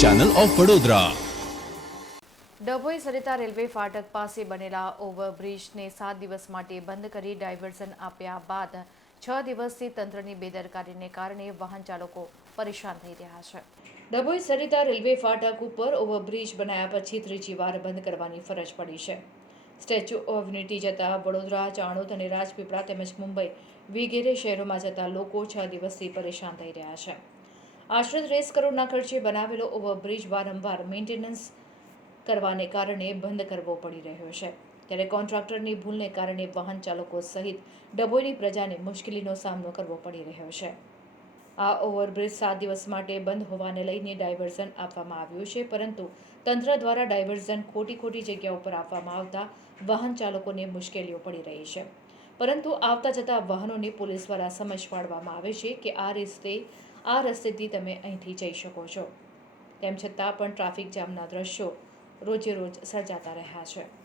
Channel of Vadodara Dabhoi Sarita railway ફાટક પાસે બનેલા ઓવરબ્રિજને સાત દિવસ માટે બંધ કરી ડાયવર્ઝન આપ્યા બાદ છ દિવસથી તંત્રની બેદરકારીને કારણે વાહન ચાલકો પરેશાન થઈ રહ્યા છે. ડભોઈ સરિતા રેલવે ફાટક ઉપર ઓવરબ્રિજ બનાયા પછી ત્રીજી વાર બંધ કરવાની ફરજ પડી છે. સ્ટેચ્યુ ઓફ યુનિટી જતા વડોદરા ચાણોદ અને રાજપીપળા તેમજ મુંબઈ વગેરે શહેરોમાં જતા લોકો છ દિવસથી પરેશાન થઈ રહ્યા છે. આશરે ત્રીસ કરોડના ખર્ચે બનાવેલો ઓવરબ્રિજ વારંવાર મેન્ટેનન્સ કરવાને કારણે બંધ કરવો પડી રહ્યો છે. ત્યારે કોન્ટ્રાક્ટરની ભૂલને કારણે વાહન ચાલકો સહિત ડભોઈની પ્રજાને મુશ્કેલીનો સામનો કરવો પડી રહ્યો છે. આ ઓવરબ્રિજ સાત દિવસ માટે બંધ હોવાને લઈને ડાયવર્ઝન આપવામાં આવ્યું છે, પરંતુ તંત્ર દ્વારા ડાયવર્ઝન ખોટી ખોટી જગ્યા ઉપર આપવામાં આવતા વાહન ચાલકોને મુશ્કેલીઓ પડી રહી છે. પરંતુ આવતા જતા વાહનોને પોલીસ દ્વારા સમજ પાડવામાં આવે છે કે આ રસ્તે આ રસ્તેથી તમે અહીંથી જઈ શકો છો. તેમ છતાં પણ ટ્રાફિક જામના દ્રશ્યો રોજે રોજ સર્જાતા રહ્યા છે.